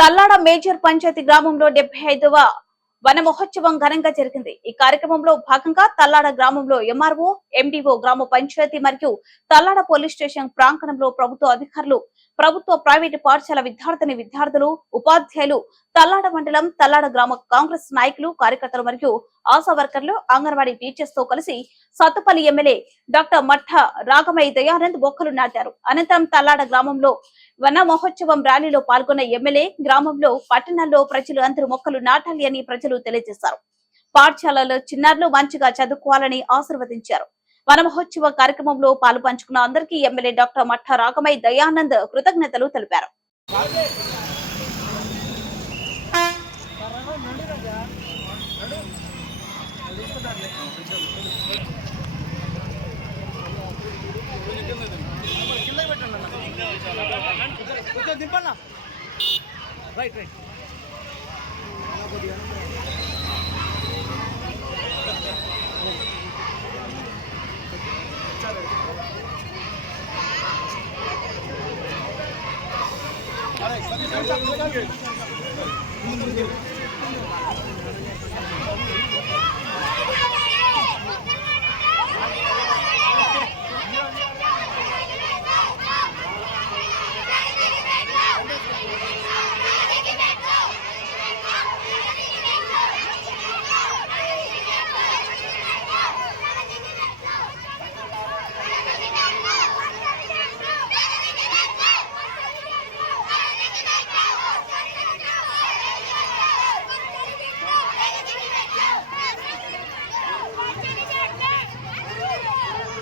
Tallada major panchayat గ్రామంలో డెబ్బై ఐదవ వన మహోత్సవం ఘనంగా జరిగింది. ఈ కార్యక్రమంలో భాగంగా తల్లాడ గ్రామంలో ఎంఆర్ఓ ఎండిఓ గ్రామ పంచాయతీ మరియు తల్లాడ పోలీస్ స్టేషన్ ప్రాంగణంలో ప్రభుత్వ అధికారులు ప్రభుత్వ ప్రైవేటు పాఠశాల విద్యార్థిని విద్యార్థులు ఉపాధ్యాయులు తల్లాడ మండలం తల్లాడ గ్రామ కాంగ్రెస్ నాయకులు కార్యకర్తలు మరియు ఆశా వర్కర్లు అంగన్వాడీ టీచర్స్తో కలిసి సత్తుపల్లి ఎమ్మెల్యే డాక్టర్ మఠ రాగమయ్య దయానంద్ బొక్కలు నాటారు. అనంతరం తల్లాడ గ్రామంలో వన మహోత్సవం ర్యాలీలో పాల్గొన్న ఎమ్మెల్యే గ్రామంలో పట్టణాల్లో ప్రజలు అందరూ మొక్కలు నాటాలి అని ప్రజలు తెలియజేశారు. పాఠశాలలో చిన్నారులు మంచిగా చదువుకోవాలని ఆశీర్వదించారు. వన మహోత్సవ కార్యక్రమంలో పాలు పంచుకున్న అందరికీ ఎమ్మెల్యే డాక్టర్ మఠ రాగమై దయానంద్ కృతజ్ఞతలు తెలిపారు. ¿Qué te pasa? Right, right. ¡Vamos!